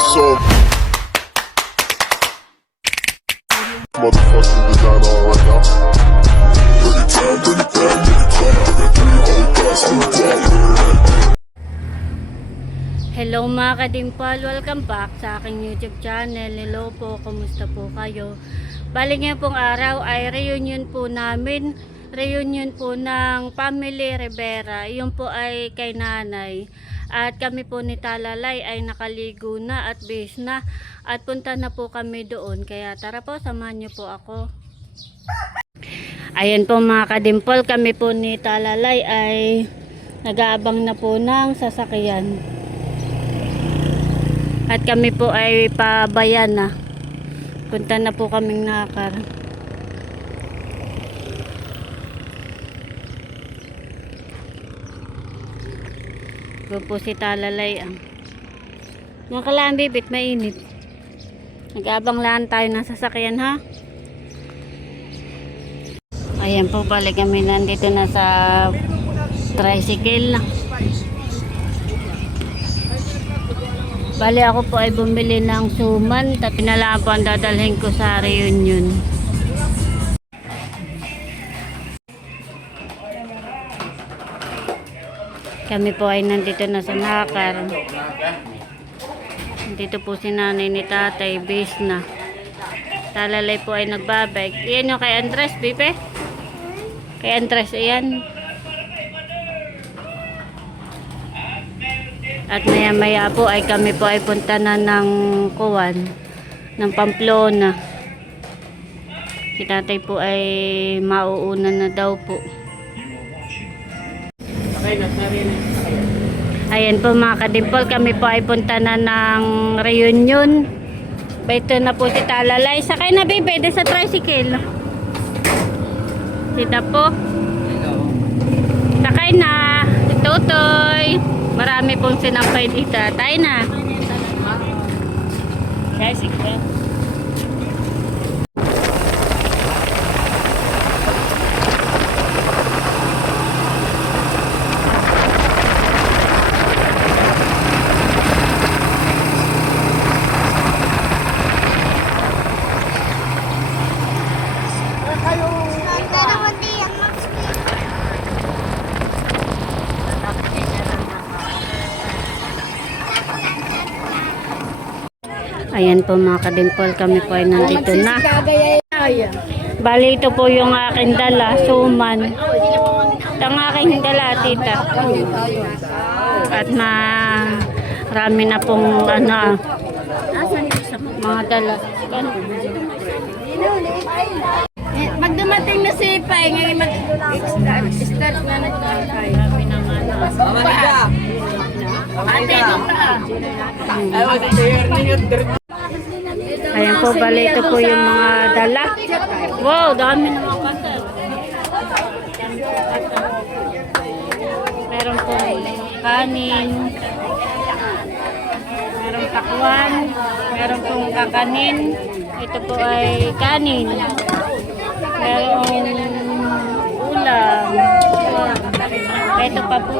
So motherfucking designer right now. Bring it down, bring it down, bring it down, bring it down, hold fast, hold down. Hello mga kadimpal, welcome back sa aking YouTube channel. Hello po, kumusta po kayo? Bali ngayon pong araw ay reunion po namin. Reunion po ng Family Rivera. Iyon po ay kay nanay. At kami po ni Talalay ay nakaligo na at base na. At punta na po kami doon. Kaya tara po, samahan niyo po ako. Ayan po mga kadimpal, kami po ni Talalay ay nag-aabang na po ng sasakyan. At kami po ay pabayan na. Punta na po kaming nakar. Ito po si Talalay. Nakalaan bibit, mainit. Nag-abang lang tayo ng sasakyan ha. Ayan po, balik kami nandito na sa tricycle. Bali ako po ay bumili ng suman, tapos pinalaan po ang dadalhin ko sa reunion. Kami po ay nandito na sa nakar. Nandito po si nanay ni tatay, base na. Talalay po ay nagbabike. Iyan yung kay Andres, Pipe. Kay Andres, iyan. At maya maya po ay kami po ay punta na ng Kuwan, ng Pamplona. Si tatay po ay mauuna na daw po. Ayan po mga kadimpol, kami po ay punta na ng reunion. Ito na po si Talalay. Sakay na bibe, sa tricycle. Sita po. Sakay na. Si Totoy. Marami pong sinampay dito. Tayo na. Tricycle. Ayan po mga kadimpol, kami po ay nandito na. Bali ito po yung aking dala, suman. Ito ang aking dala, tita. At marami na pong mga dala. Pag dumating na si Pai, ngayon mag-start na nagtatay. Marami na Ayan po, bali ito po yung mga dala. Wow, dami na mga kasal. Meron po kanin, meron takwan, meron pong kakanin. Ito po ay kanin. Meron ulam. Ito pa po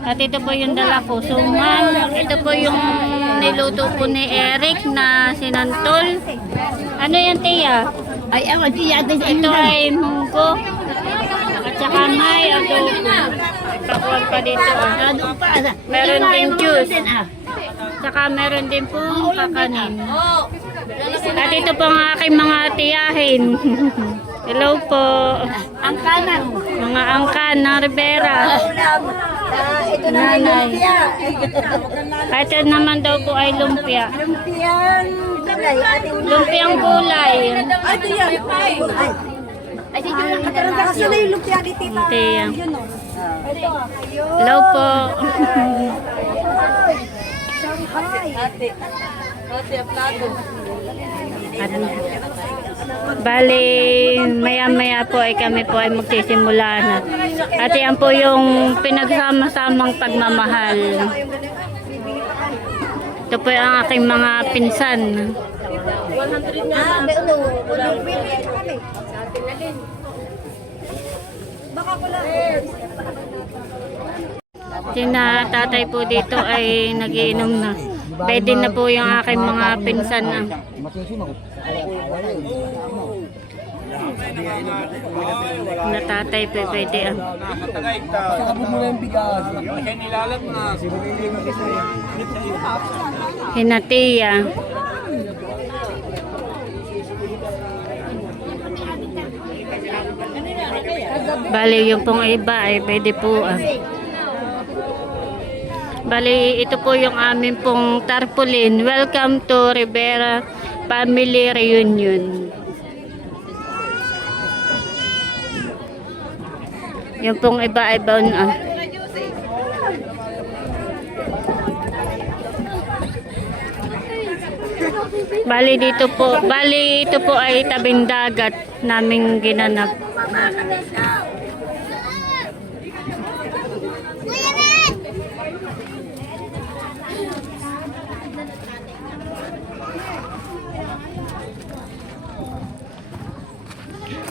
At ito po yung dala ko, suman. Ito po yung niluto po ni Eric na sinantol. Ano yan, Tia? Ay, ewan, tiya. Ito ay munggo. At saka may adobo. Pakuan pa dito. Meron din juice. Saka meron din pong kakanin. At ito po ang aking mga tiyahin. Hello po. Angkanan. Mga angkan ng Rivera. Ito na yung lumpia. Ito naman daw po ay lumpia. Lumpiang gulay. Lumpiang gulay. Ay, ito yan. Ay, sige lang. Kataranda kasi na yung lumpia ni Tita. Tia. Yun o. Ito. Hello po. Ate. Ate, aplado. Bali, maya-maya po ay kami po ay magsisimula na. At yan po yung pinagsama-samang pagmamahal. Ito po yung aking mga pinsan. Sina tatay po dito ay nagiinom na. Pwede na po yung aking mga pinsan na. Natatay po pwede ah. Sakabot mo lang yung bigas. Hinatiya. Bali yung pong iba ay pwede po ah. Bali ito po yung amin pong tarpaulin. Welcome to Rivera Family Reunion. Yung pong iba ay baon ah. Bali ito po ay tabing dagat naming ginanap.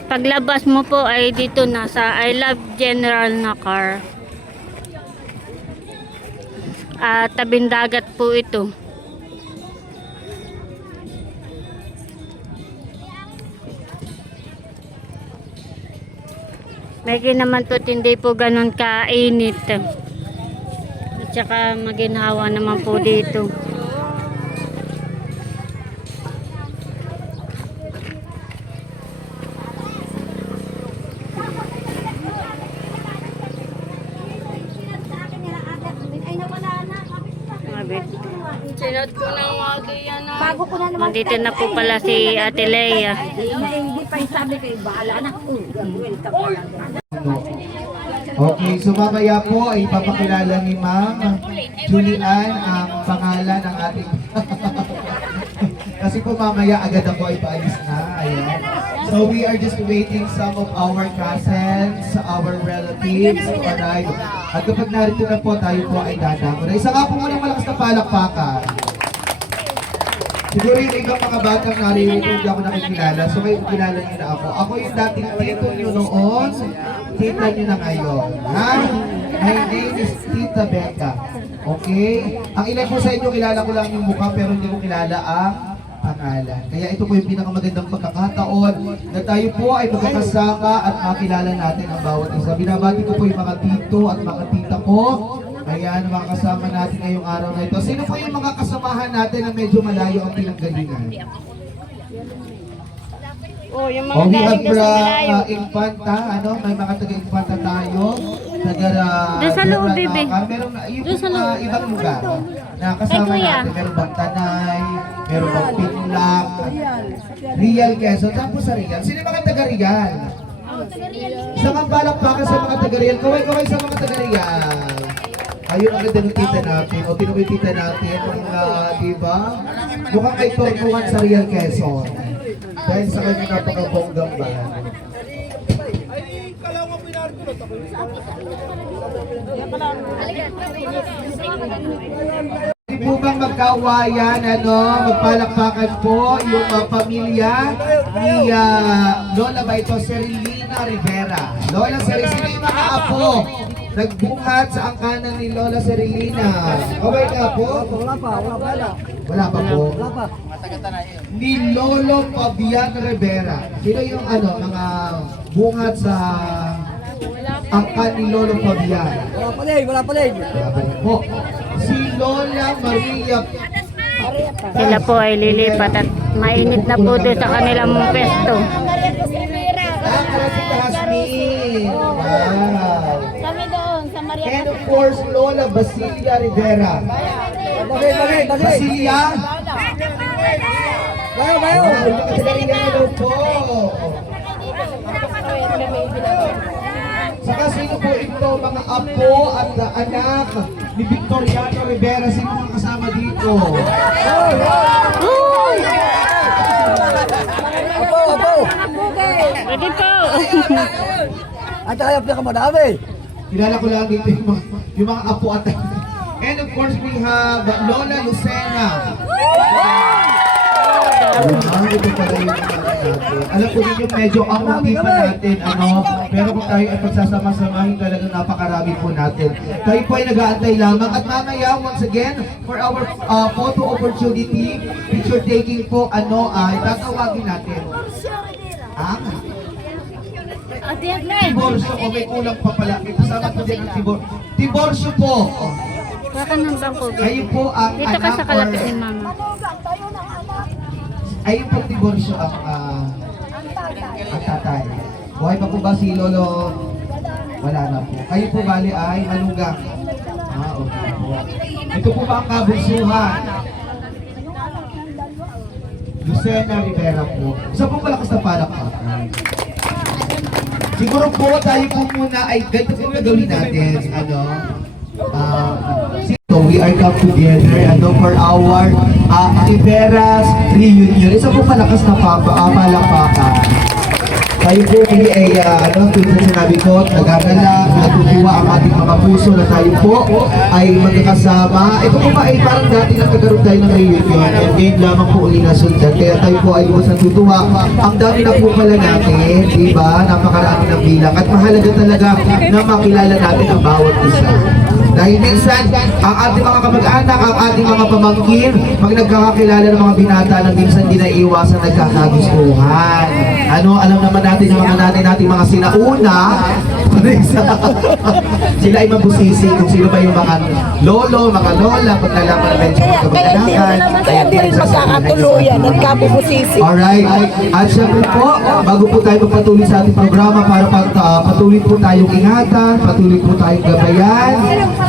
Paglabas mo po ay dito na sa I Love General na car. Tabing dagat po ito. Medyo naman po hindi po ganun kainit. At saka maginhawa naman po dito. Sinod ko na nga yan. Bago ko na naman. Nandito na po pala si Ate Leia. Hindi pa yung sabi kayo, bahala na. Welcome. Okay, so mamaya po ay papakilala ni Ma'am Julian ang pangalan ng ating... Kasi po mamaya agad ako ay paalis na. Ayan. So we are just waiting some of our cousins, our relatives to arrive. At kapag narito na po, tayo po ay dadamo na. Isa nga po muna malakas na palakpakan. Siguro yung ibang mga batang naririnig hindi ako nakikilala. So kayo kilala niyo na ako. Ako yung dating tito niyo noon, tita niyo na ngayon. Ha? My name is Tita Becca. Okay? Ang ilan po sa inyo, kilala ko lang yung mukha pero hindi ko kilala ang pangalan. Kaya ito po yung pinakamagandang pagkakataon na tayo po ay magkakasama at makilala natin ang bawat isa. Binabati ko po yung mga tito at mga tita ko. Ayan, mga kasama natin ngayong araw na ito. Sino po yung mga kasamahan natin na medyo malayo ang pinanggalingan? Oh, yung O, we have Infanta, ano? May mga taga-Infanta tayo. Doon sa loob, bebe. Meron yung Doon sa loob. ibang lugar na kasama Kuya. natin. Meron bang Tanay, meron bang Pinlac, Real Quezon. Saan po sa Real? Sino yung mga taga-Real? Sa mga palakpakan sa mga taga-Real. Kaway-kaway sa mga taga-Real. Ayun ang ganda ng tita natin. O tinuloy tita natin. Diba? Mukhang may tortuhan sa Real Quezon. Dahil sa kanya napakabonggang bahan. Hindi po bang magkawayan, magpalakpakan po yung pamilya ni Lola ba ito, Serilina Rivera. Lola Serilina, sino yung mga apo? Nagbuhat sa angkanan ni Lola Serilina. Kaway ka po? Wala pa. Wala pa po? Wala pa. Ni Lolo Fabian Rivera. Sino yung mga buhat sa angkan ni Lolo Fabian? Wala pa po. Si Lola Maria. Sila po ay lilipat at mainit na po doon sa kanilang pesto. Si Jasmine. Wow. Kami doon, sa Maria. And of course, Lola Basilia Rivera. Basilia? Bayo! Wow, po. Saka sino po ito, mga apo at anak ni Victoriano Rivera? Sino mga kasama dito? Apo! Pwede po. At kaya ka madami. Kilala ko lang dito yung mga apo at and of course we have Lola Lucena. Ito pala yung natin. Alam ko din yung medyo kaunti pa natin, pero kung tayo ay pagsasama-samahin talaga napakarami po natin. Tayo po ay nag-aantay lamang at mamaya once again for our photo opportunity, picture taking po, ay tatawagin natin. Tiborsyo, may kulang pa pala. May kasama po din ang Tiborsyo po. Baka nang bangko. Kayo po ang Dito ka sa kalapit ni mama. Ayun po Tiborsyo ang tatay. Buhay pa po ba si Lolo? Wala na po. Kayo po bali ay manugang. Okay po. Ito po ba ang kabunsuhan? Lucena Rivera po. Isa po malakas na palakpakan. Siguro po tayo po muna ay ganito po gagawin natin. So we are come together for our Rivera's reunion. Isa po malakas na palakpakan. Tayo po ay tulad na sinabi ko, nagagalak, natutuwa ang ating mga puso na tayo po ay magkakasama. Ito po ba ay parang dati na nagkaroon tayo ng reunion and ngayon lamang po uli nasundan. Kaya tayo po ay lubos natutuwa. Ang dami na po pala natin, di ba? Napakarami ng bilang at mahalaga talaga na makilala natin ang bawat isa. Dahil minsan, ang ating mga kamag-anak, ang ating mga pamangkin, pag nagkakakilala ng mga binata na minsan di naiiwasan nagkakagustuhan. Alam naman natin yung mga nanay natin, mga sinauna, sila ay mabusisi kung sino ba yung mga lolo, mga lola, pag nalaman na medyo magkabaganakan. Kaya di rin magkakatuluyan at kabubusisi. Alright, at syempre po, bago po tayo magpatuloy sa ating programa para patuloy po tayong ingatan, patuloy po tayong gabayan,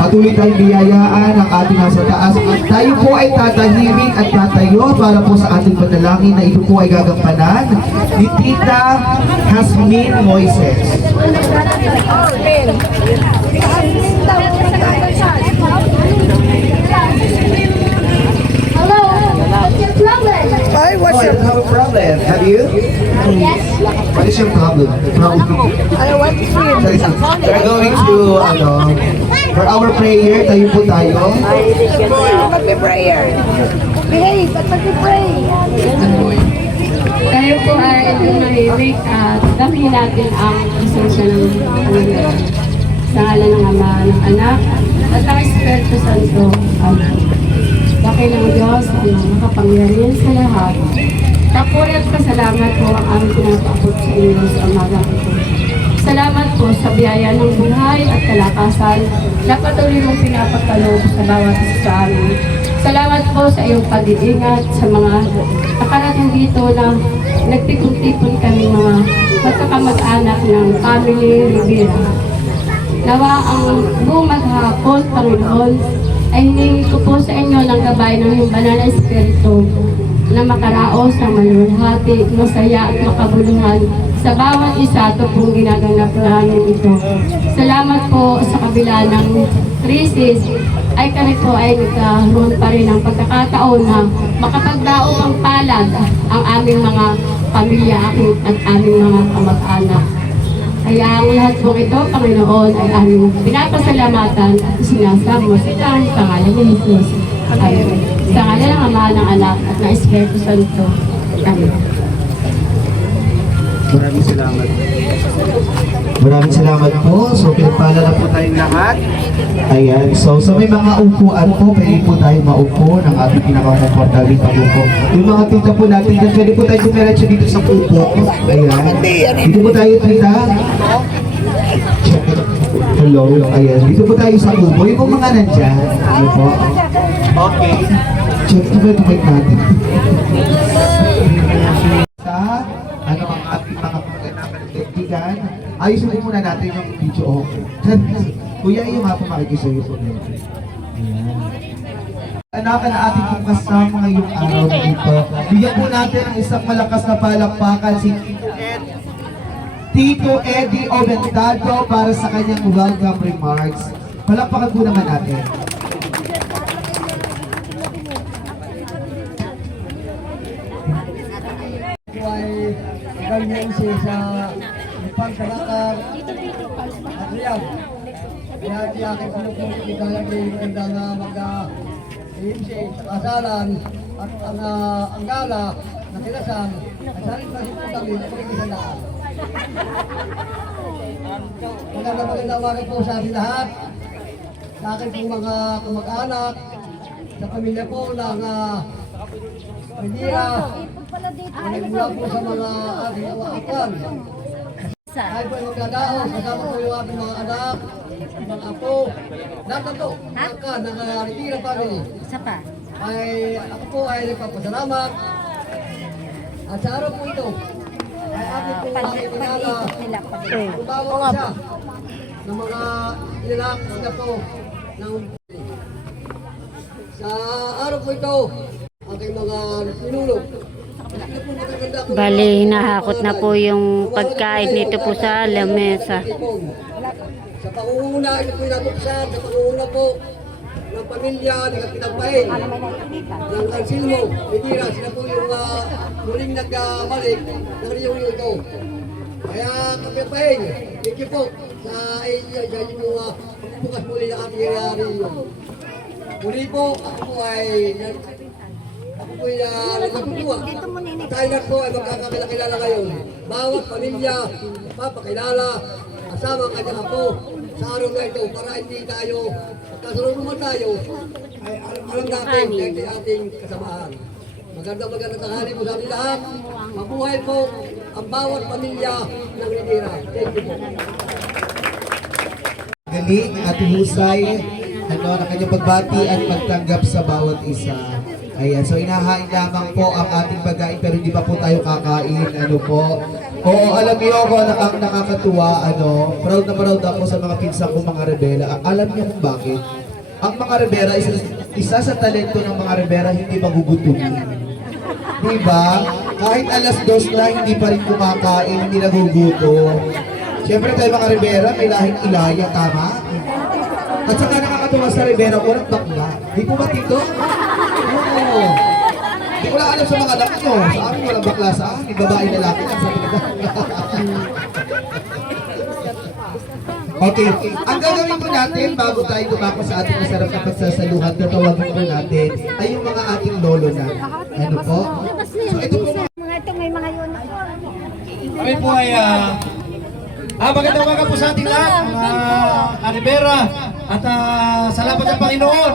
patuloy tayong biyayaan ang ating nasa taas. Tayo po ay tatahimik at tatayo para po sa ating panalangin na ito po ay gagampanan ni Tita Hasmin Moises. Hello, what's your problem? Ay, Oh, I don't have a problem. Have you? Yes. What is your problem? I want to swim. We're going to, for our prayer, tayo po tayo. Mag-prayer. Behave at mag-pray. Tayo po ay tumahimik at damhin natin ang presensya ng Panginoon. Sa ngalan ng Ama, ng Anak, at ng Espiritu Santo. Amen. Dakilang Diyos, ang makapangyarihan sa lahat. Papuri at pasalamat po ang aming pinapaabot sa inyo sa umagang ito. Salamat po sa biyaya ng buhay at kalakasan na patuloy mong pinapagkaloob sa bawat isa sa amin. Salamat po sa iyong pag-iingat sa mga nakarating dito na nagtipon-tipon kami mga magkakamag-anak ng family Rivera. Nawa ang buong maghapon, Panginoon, ay hiningi ko po sa inyo ng gabay ng iyong banal na Espiritu na makaraos ng malulhati, masaya at makabuluhan sa bawat isa ito pong ginaganap namin ito. Salamat po sa kabila ng krisis ay kami po ay nagkaroon pa rin ng pagkakataon na makapagdaong ang palad ang aming mga pamilya at aming mga kamag-anak. Kaya ang lahat po ito, Panginoon, ay aming pinapasalamatan at sinasamo sa tanging pangalan ni Jesus. Amen. Sa ngalan ng Ama, ng Anak, at ng Espiritu Santo. Amen. Maraming salamat. Maraming salamat po. So, pinagpala na po tayong lahat. Ayan. So, sa may mga upuan po, pwede po tayo maupo ng ating pinaka-comfortable pag-upo. Yung mga tita po natin, pwede po tayo dumiretso dito sa upo. Ayan. Dito po tayo, tita. Hello. Ayan. Dito po tayo sa upo. Yung mga nandyan. Ano po? Okay. Check ito ba yung mic natin? Sa ang ating mga kaibigan, ayusin po muna natin yung video. Kuya, yung nga po makikisayo po nito. Ayan. Anakan na ating pong kasama ngayong araw dito. Bigyan po natin ang isang malakas na palakpakan si Tito Eddie Oventado para sa kanyang welcome remarks. Palakpakan po naman natin. Galing sa pagkalakar at riyan. Kaya di aking pinupunod ko dahil ay maganda na mag-iimsi sa kasalan at ang gala nakilasang, asarin pa si po kami, nakikisan lahat. Magandang umaga po sa ating lahat. Sa akin po mga kamag-anak, sa pamilya po ng Manila, nagmula po sa mga ating awakan. Ay po ay magdadaos, kasama po yung ating mga anak, mga apo, lahat na to, ng Retira family. Isa pa. Ay ako po ay nagpapasalamat. At sa araw po ito, ay ating po makikilala, tumawa siya ng mga ilalaki na po ng sa araw po ito, aking mga pinuno. Bali, nahakot na po yung pagkain dito po sa lamesa. Sa pangunguna, ito po inatuksan, sa pangunguna po ng pamilya, ng Pinapain, ng Anselmo, Medira, sila po yung muling nagbalik ng reunion ito. Kaya Pinapain, thank you po sa yung bukas muli ng ating reunion. Muli po, ako po ay natutuwa. Tayo na po ay magkakakilala ngayon. Bawat pamilya, papakilala, kasama ang kanyang apo sa araw na ito para hindi tayo, kasunod naman tayo, ay alam natin dahil ating kasamahan. Magandang tanghali po sa ating lahat. Mabuhay po ang bawat pamilya ng Retira. Thank you po. Galing at husay na kanyang pagbati at pagtanggap sa bawat isa. Ayan, so inahain lamang po ang ating pagkain pero hindi pa po tayo kakain. Ano po? Oo, alam niyo ako, nakakatuwa, proud na proud ako sa mga pinsan ko mga rebela. Alam niyo kung bakit? Ang mga rebera, isa sa talento ng mga rebera, hindi magugutumin. Diba? Kahit alas 2 na, hindi pa rin kumakain, hindi nagugutom. Siyempre tayo mga rebera, may lahing ilaya, tama? At saka nakakatuwa sa rebera, walang bakla. Di po ba dito? Oo. Di ko lang alam sa mga anak nyo. Sa amin walang bakla sa amin. Babae na laki lang. Sabi ko. Okay. Ang gagawin po natin bago tayo tumako sa ating masarap na pagsasaluhan, tatawagin po natin ay yung mga ating lolo na. Ano po? So ito po Mga ito may mga yun ako. Kami po ay magandang umaga po sa ating lahat, mga Rivera, at salamat sa Panginoon.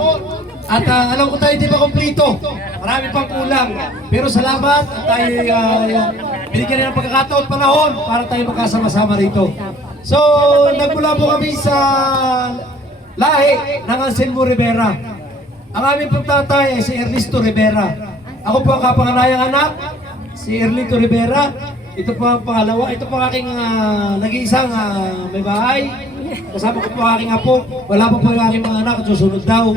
At alam ko tayo hindi pa kumplito, marami pang kulang, pero salamat at tayo binigyan rin ng pagkakataon panahon para tayo magkasama-sama rito. So, nagmula po kami sa lahi ng Anselmo Rivera. Ang aming pagtatay ay si Ernesto Rivera. Ako po ang kapangalayang anak, si Ernesto Rivera. Ito po ang pangalawa. Ito po ang aking nag-iisang may bahay. Kasama ko po ang aking apo. Wala pa po yung aking mga anak. Susunod daw.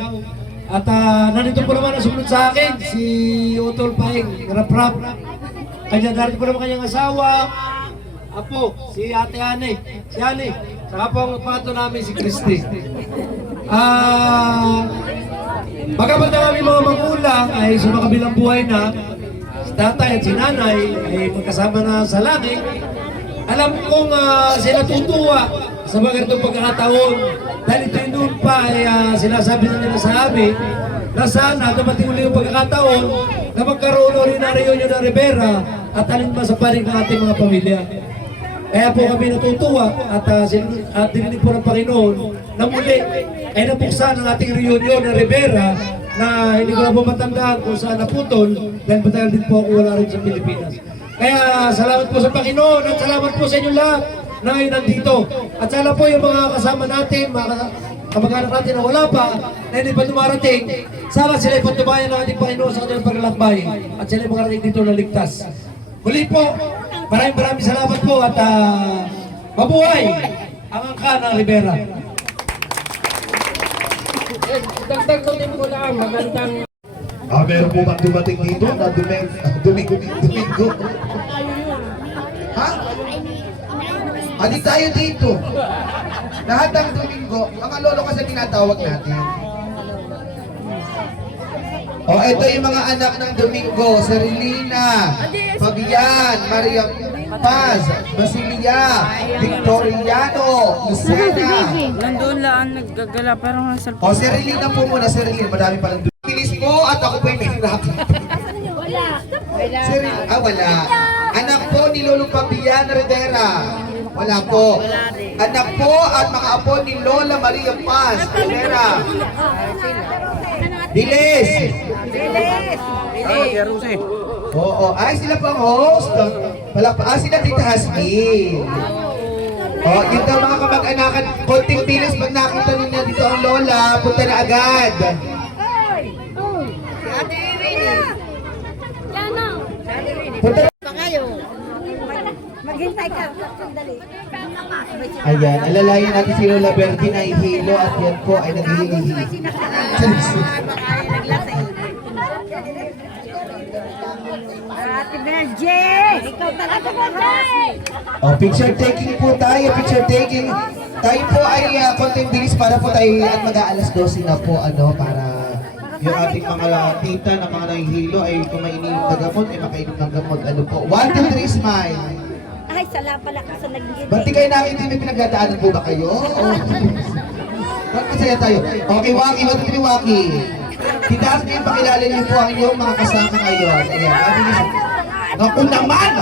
At nandito po naman ang sumunod sa akin, si Utol Paeng, Rap-Rap. Kanya dito po naman kanyang asawa. Apo, si Ate Ane. Si Ane. Saka po ang pato namin si Christy. Bagamat ang aming mga magulang ay sumakabilang buhay na, si tatay at si nanay ay magkasama na sa langit, alam kong sila tutuwa sa mga ganitong pagkakataon dahil ito yung noon pa ay sinasabi na nila sa amin na sana dumating uli yung pagkakataon na magkaroon ulit na reunion ng Rivera at alin ba sa paring ng ating mga pamilya. Kaya po kami natutuwa at dininig po ng Panginoon na muli ay nabuksan ang ating reunion ng Rivera na hindi ko na po matandaan kung saan naputol dahil matagal din po ako wala rin sa Pilipinas. Kaya salamat po sa Panginoon at salamat po sa inyo lahat na ngayon nandito. At sana po yung mga kasama natin, mga kamag-anak natin na wala pa, na hindi pa dumarating, sana sila ipatubayan ng ating Panginoon sa kanilang paglalakbay at sila makarating dito na ligtas. Muli po, maraming salamat po at mabuhay ang angka ng Rivera. Dagdag ko din po lang, magandang... meron po bang dumating dito na Domingo? Ha? Di tayo dito. Lahat ng Domingo, mga lolo kasi tinatawag natin. Ito yung mga anak ng Domingo, Serilina, Fabian, Maria Paz, Basilia, Victoriano, Lucena. Nandun lang, naggagala, pero nga sa... Serilina po muna, Serilina, madami palang Bilis po at ako po yung may hirapan. Wala. Wala. Anak po ni Lolo Fabian Rivera. Wala po. Anak po at mga apo ni Lola Maria Paz Rivera. Diles. Oo. Ay, sila po ang host. Sila Tita Hasmin. Oh, yun daw mga kamag-anakan. Konting bilis pag nakita ninyo dito ang Lola, punta na agad. Punta na. Maghintay ka. Sandali. Ayan, alalayan natin si Lola Bertie na ihilo at yan po ay naghihilihi. Ate Virgin! Ikaw talaga ba? Oh, picture taking po tayo, picture taking. Tayo po ay konting bilis para po tayo at mag-aalas 12 na po, para yung ating mga tita na mga nahihilo ay kung may ininom na gamot, ay makainom ng gamot. Ano po? 1, 2, 3, smile. Ay, sala pala ka sa nag-iit. Ba't di kayo nakita may pinagdadaanan po ba kayo? Ba't masaya tayo? Okay, Waki, 1, 2, 3, Waki. Titaas niyo, pakilala niyo po ang inyong mga kasama ngayon. Ayan, mabilis. Naku naman!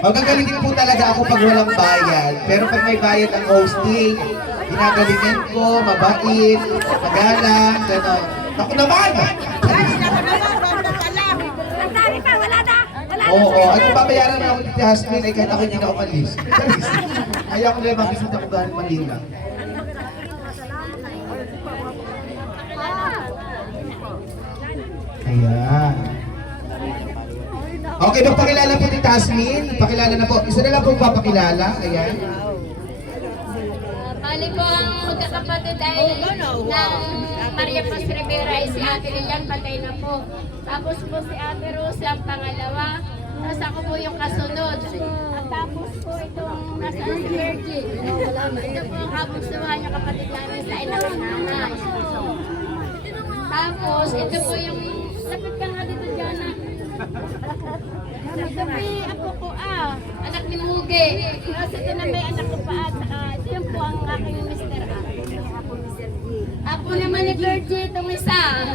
Magagaling po talaga ako pag walang bayad. Pero pag may bayad ang hosting, ginagalingan ko, mabait, magalang, gano'n. Naku naman! Oo, at kung babayaran na ako ni Tita Hasmin, ay kahit ako hindi na umalis. Ayaw ko lang makisita ko galing Manila. Ayan. Okay, magpakilala po ni Tasmin. Pakilala na po. Isa na lang po papakilala. Ayan. Bali po ang magkakapatid ay ng Maria Paz Rivera ay si Ate Lilian, patay na po. Tapos po si Ate Rose ang pangalawa. Tapos ako po yung kasunod. At tapos po itong nasa si Virgin. Ito po ang kabunsuhan yung kapatid namin sa ina ng nanay. Tapos ito po yung lapit ka nga dito dyan. Ito po yung apo ko anak ni Muge. Tapos ito na may anak ko pa ito yung po ang aking Mr. A. Apo naman ni Virgie itong isa.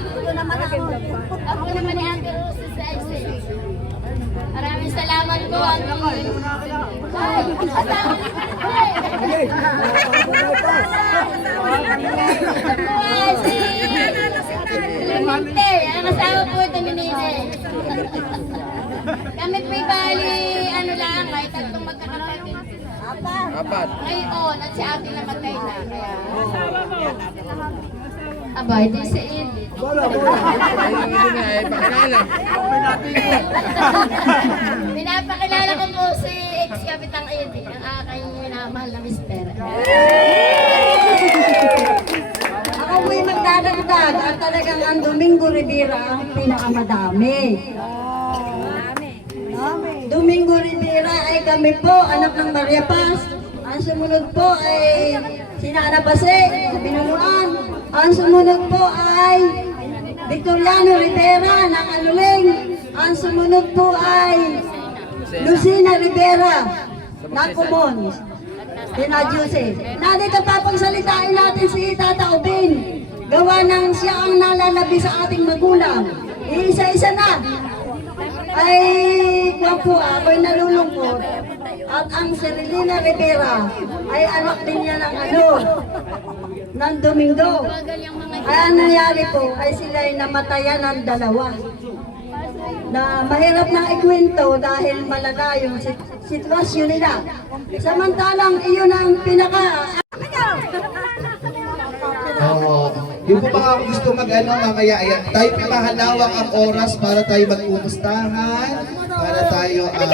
Apo naman ni Ate Rose sa IC. Maraming salamat po. Clemente, ang asawa po ito ni Nene. Kami po'y bali, lang, kahit tatlong magkakapatid. Apat. Ngayon, at si ate namatay na. Kaya... Aba, ito si Edith. Pinapakilala ko po si ex-kapitang Edith, ang aking minamahal na mister. Ako po'y magdadagdag at talagang ang Domingo Rivera ang pinakamadami. Domingo Rivera ay kami po, anak ng Maria Paz. Ang sumunod po ay Sinana Pase, Binunuan. Ang sumunod po ay Victoriano Rivera ng Aluling. Ang sumunod po ay Lucina Rivera ng Kumon. Tinadjuse. Nandito pa pagsalitain natin si Tata Ubin. Gawa ng siya ang nalalabi sa ating magulang. Isa-isa na. Ay, po, ako'y nalulungkot. At ang Serilina Rivera ay anak din niya ng Domingo. Ay, ang nangyari po ay sila ay namatayan ng dalawa. Na mahirap na ikwento dahil malaga yung sitwasyon nila. Samantalang iyon ang Oo. Yung po mga gusto mamaya, ayan, tayo mahalawang ang oras para tayo magkumustahan, para tayo ay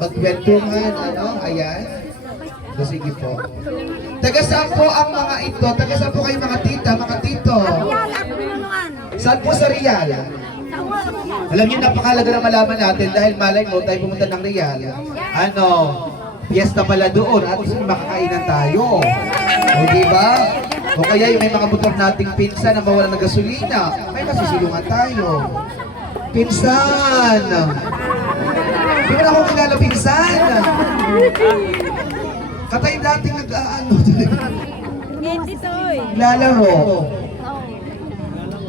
magkwentuhan, ayan. So, sige po. Taga saan po ang mga ito? Taga saan po kayo mga tita, mga tito? Saan po sa Rial? Alam niyo, napakalaga na malaman natin dahil malay mo tayo pumunta ng Rial. Piyesta pala doon at makakainan tayo. O diba? O kaya yung may mga motor nating pinsan na mawalan ng gasolina, may masisilungan tayo. Pinsan! Di ba na akong kilala pinsan? Katay dating nag-ano. Lalaro.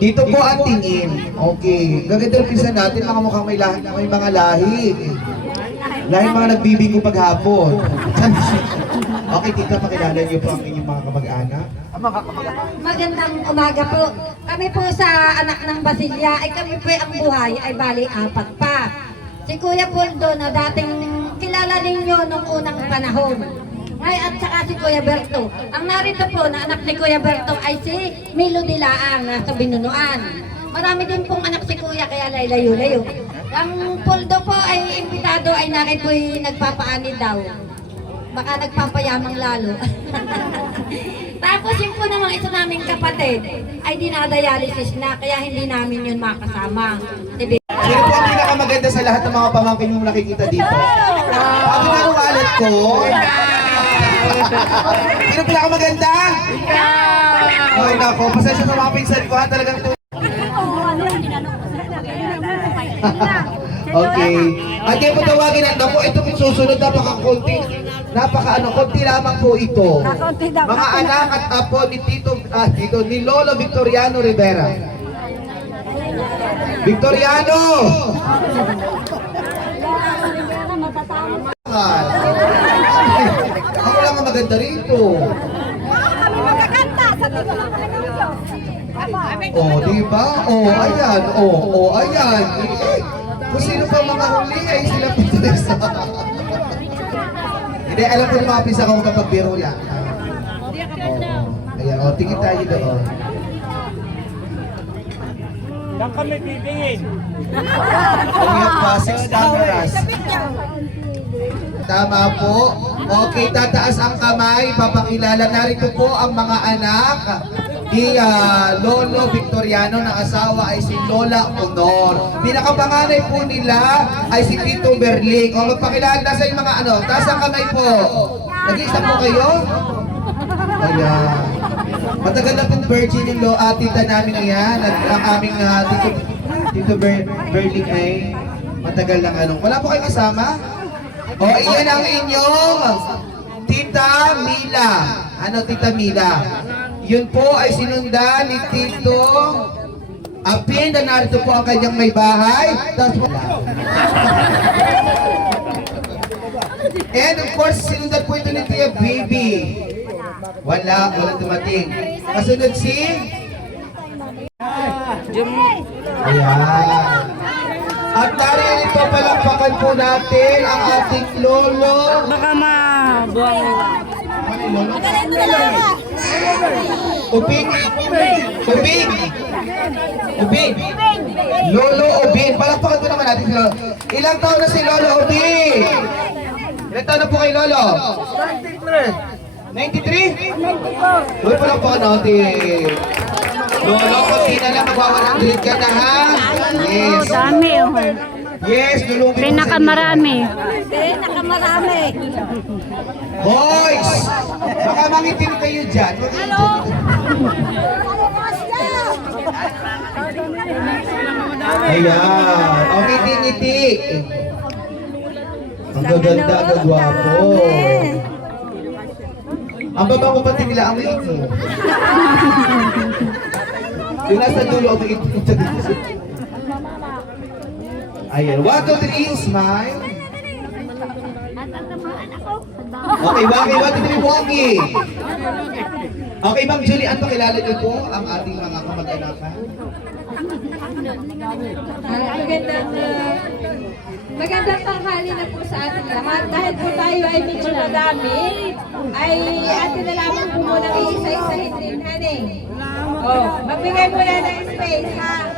Dito po ang tingin. Okay. Gaganda pisa natin mga mukhang may mga lahi. Lahi mga nagbibigo paghapon. Okay, tita, pakilala niyo po ang inyong mga kamag-anak. Magandang umaga po. Kami po sa anak ng Basilya, ay kami po ang buhay ay bali 4 pa. Si Kuya Poldo na dating kilala ninyo nung unang panahon. Ay, at saka si Kuya Berto. Ang narito po na anak ni Kuya Berto ay si Milo Dilaang na sa Binunuan. Marami din pong anak si Kuya kaya layo-layo. Ang Poldo po ay imbitado ay nakit po'y nagpapaani daw. Baka nagpapayamang lalo. Tapos yun po namang isa naming kapatid ay dinadialysis na kaya hindi namin yun makasama. Sino po ang pinakamaganda sa lahat ng mga pamangkin yung nakikita dito? Ang wallet ko. Sino pinakamaganda? Ay nako, pasensya sa mga pinsan ko ha, talagang ito. Okay. At kayo po tawagin na, naku, ito po susunod, konti lamang po ito. Mga anak at apo ni ni Lolo Victoriano Rivera. Victoriano! Ako lang ang maganda rito. Kami magkakanta sa Oh, di ba? Oh, ayan. Oh, ayan. Kung sino pa mga huli ay sila po sa... Hindi, alam ko yung mga pisa ko kapag biro yan. Ayan, tingin tayo doon. Saan kami titingin? We have 6 cameras. Tama po. Okay, tataas ang kamay. Papakilala na rin po ang mga anak ni Lolo Victoriano na asawa ay si Lola Honor. Pinakapanganay po nila ay si Tito Berling. O magpakilala sa yung mga ano. Taas ang kamay po. Nag-iisa po kayo? Ayan. Matagal na pong virgin yung tita namin yan. At ang aming Tito Berling ay matagal lang ano. Wala po kayo kasama? O iyan ang inyong Tita Mila. Ano Tita Mila? Yun po ay sinundan ni Tito Apin na narito po ang kanyang may bahay. Tapos and of course, sinundan po ito ni Tia Baby. Wala dumating. Kasunod si... Ayan. At dahil ito palakpakan po natin ang ating lolo. Baka mabuang Ubing. Lolo Ubing. Palakpakan po naman natin si Lolo. Ilang taon na si Lolo Ubing? Ilang taon na po kay Lolo? 93? 93? Uy, palakpakan natin. Lolo, kunti na lang magwa-100 ka na ha? Yes. Dami oh. Yes, dulungin mo sa Pinakamarami. Boys! Baka mangitin kayo dyan. Ayan. O, ngiti-ngiti. Ang gaganda, gagwapo. Ang babago pati nila ang ito. Yung nasa dulo ang ito. Ayan. 1, 2, 3, smile. Okay, Waki, 1, 2, 3, Waki. Okay, Ma'am Julian, pakilala niyo po ang ating mga kamag-anakan. Magandang tanghali na po sa ating lahat. Dahil po tayo ay medyo madami, ay atin na lamang po muna iisa-isahin din, honey. Magbigay muna ng space, ha?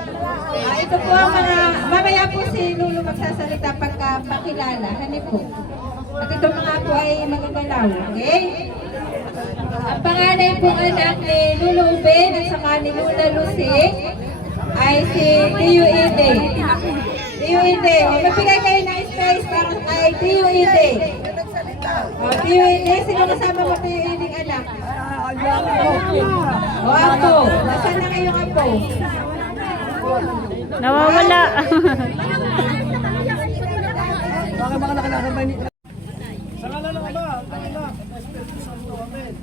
Ito po ang mga, mamaya po si Lulu magsasalita pagkapakilala, honey po. At ito mga po ay magagalaw, okay? Ang panganay pong anak ni Lulu Ben at saka ni Luna Lucy ay si Tio Ide. Tio Ide, magbigay kayo ng space para kay Tio Ide. Tio Ide, sino kasama mo Tio Ide anak? Apo, nasaan na kayong apo? Nawawala. Sa ngala ng Ama, ng Anak, at ng Espiritu Santo. Amen.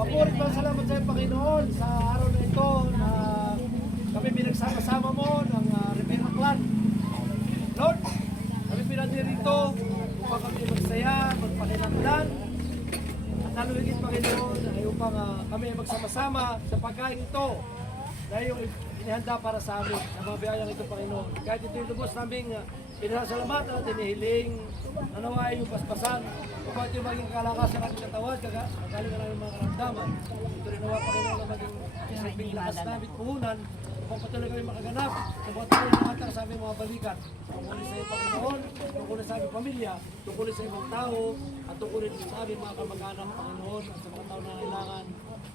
Papuri pa salamat sa Panginoon sa araw na ito na kami pinagsama-sama mo ng Rivera Clan. Lord, kami pinadirito upang kami magsaya, magpakinanglan. At lalo higit, Panginoon, ay upang kami magsama-sama sa pagkain ito na iyong inihanda para sa amin, sa mga biyayang ito, Panginoon. Kahit ito yung lubos naming pinasasalamatan at inihiling, nanawain yung paspasan, upang ito yung maging kalakasan ng ating katawan, kagaling na ng mga karamdaman. Ito rin nawa, Panginoon, na maging isiping lakas namin puhunan, upang patuloy kami makaganap sa mga tuloy ng atang sa aming mga balikat. Tungkulin sa iyong Panginoon, tungkulin sa aming pamilya, tungkulin sa ibang tao, at tungkulin sa aming mga kamag-anak, Panginoon, at sa mga tao na kailangan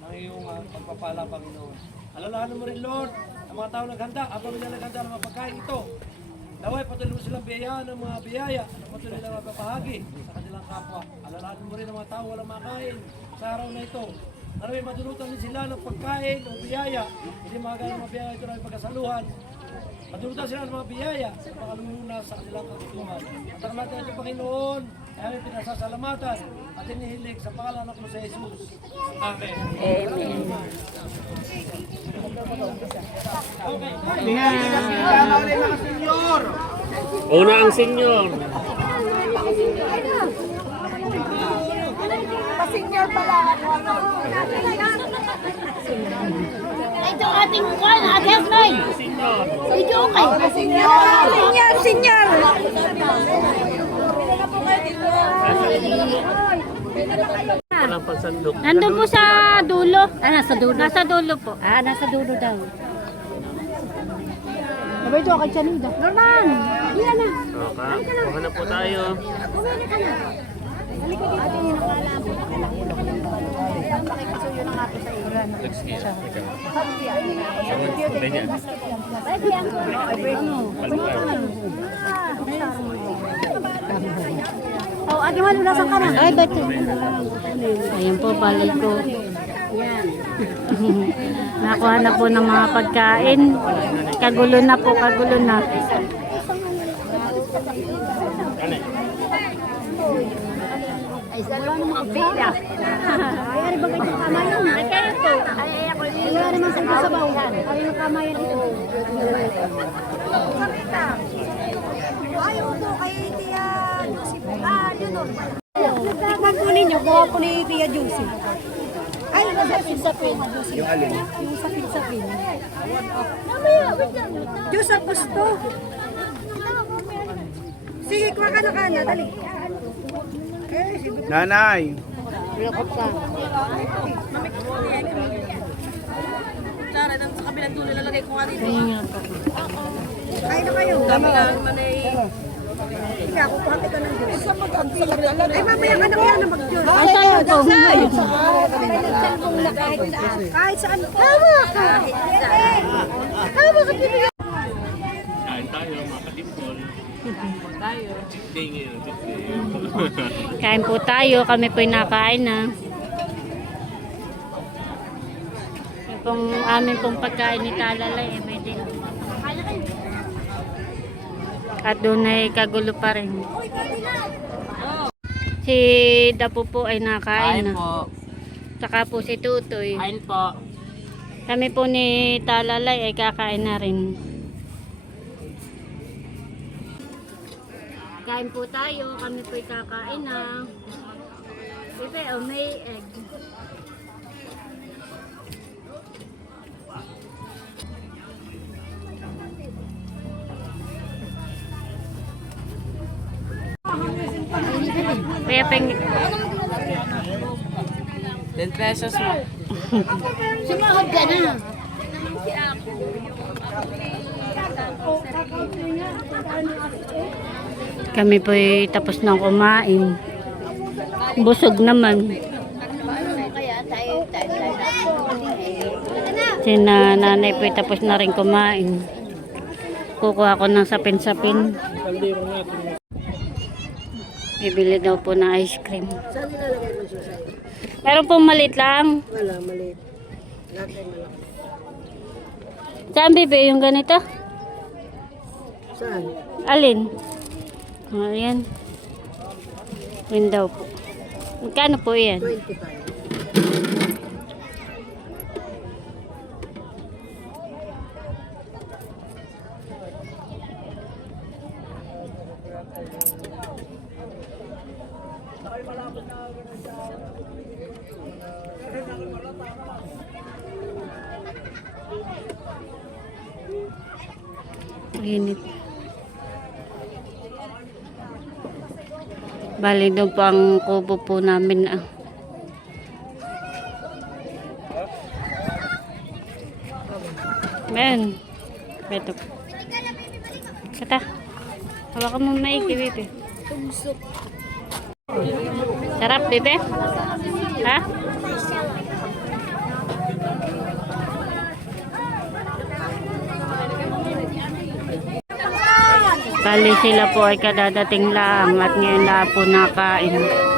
ng iyong pagpapala, Panginoon. Alalahanan mo rin, Lord, ang mga tao naghanda, ang pamilya naghanda ng mga pagkain ito. Naway, patuloy mo silang biyayaan ng mga biyaya at patuloy nilang mapapahagi sa kanilang kapwa. Alalahanan mo rin ang mga tao walang makain sa araw na ito. Naraway, madulutan din sila ng pagkain o biyaya. Hindi magagal ng mga biyaya ito na pagkasaluhan. Madulutan sila ng mga biyaya sa pakalumunas sa kanilang kagutuhan. At ang natin ang Panginoon ay aming pinasasalamatan at inihilig sa pangalan ng sa Jesus. Amen. Una ang senyor. Pa-senior pala ako. Ito ating kwan, ate Asmay. Ito okay. Senior. Walang pagsandok. Nandun po sa dulo. Nasa dulo. Nasa dulo po. Nasa dulo daw. Sabay ito kay Chanida. Norman! Iyan na. Okay. Kuha na po tayo. Kumili ka na. Halika dito. Ate, yun ang alabo. Ayan, pakikasuyo ng ato sa iyo. Oh, ate man, ulasan ka na. Ay, ba't Ayan po, balik ko. Nakuha na po ng mga pagkain. Kagulo na po, kagulo na. ay, dalawa ng mga pila. Ay, ano ba kayo kamayan? Ay, kayo po. Ay, ako. Wala naman sa sabaw. Ay, yung kamayan ito. Ayaw po kay Tia Josie po. Leonor. Tikman po ninyo, buha po ni Tia Josie. Ay, yung sapin-sapin. Yung alin? Yung sapin-sapin. Diyos sa pusto. Sige, kuha ka na kana, dali. Nanay. Kain na kayo. Dami nga naman ay... Sige, ako kuha kita ng Diyos. Ay, mamaya ka na kaya na mag-Diyos. Ay, tayo po. Kahit saan. Hawa ka. Hawa ka. Kain tayo, mga kadimpol. Tayo. Kain po tayo. Kami po'y nakain na. Yung pong amin pong pagkain ni Talalay. May din. At doon ay kagulo pa rin. Si Dapo po ay nakain na. Saka po si Tutoy. Kain po. Kami po ni Talalay ay kakain na rin. Kain po tayo. Kami po ay kakain na. Bebe, oh, may egg. Kaya peng... 10 pesos mo. Sumahod ka na. Kami po'y tapos na kumain. Busog naman. Si nanay po'y tapos na rin kumain. Kukuha ko ng sapin-sapin. Bibili daw po ng ice cream. Saan nilalagay mo siya sa'yo? Meron pong maliit lang. Wala, maliit. Lahat ay malaki. Saan bibi yung ganito? Saan? Alin? Ayan. Window po. Magkano po yan? 25. Init. Bali doon po ang kubo po namin. Men. Beto. Kata. Hawakan mo maigi, bebe. Sarap, bebe? Ha? Bali sila po ay kadadating lang at ngayon na po nakain.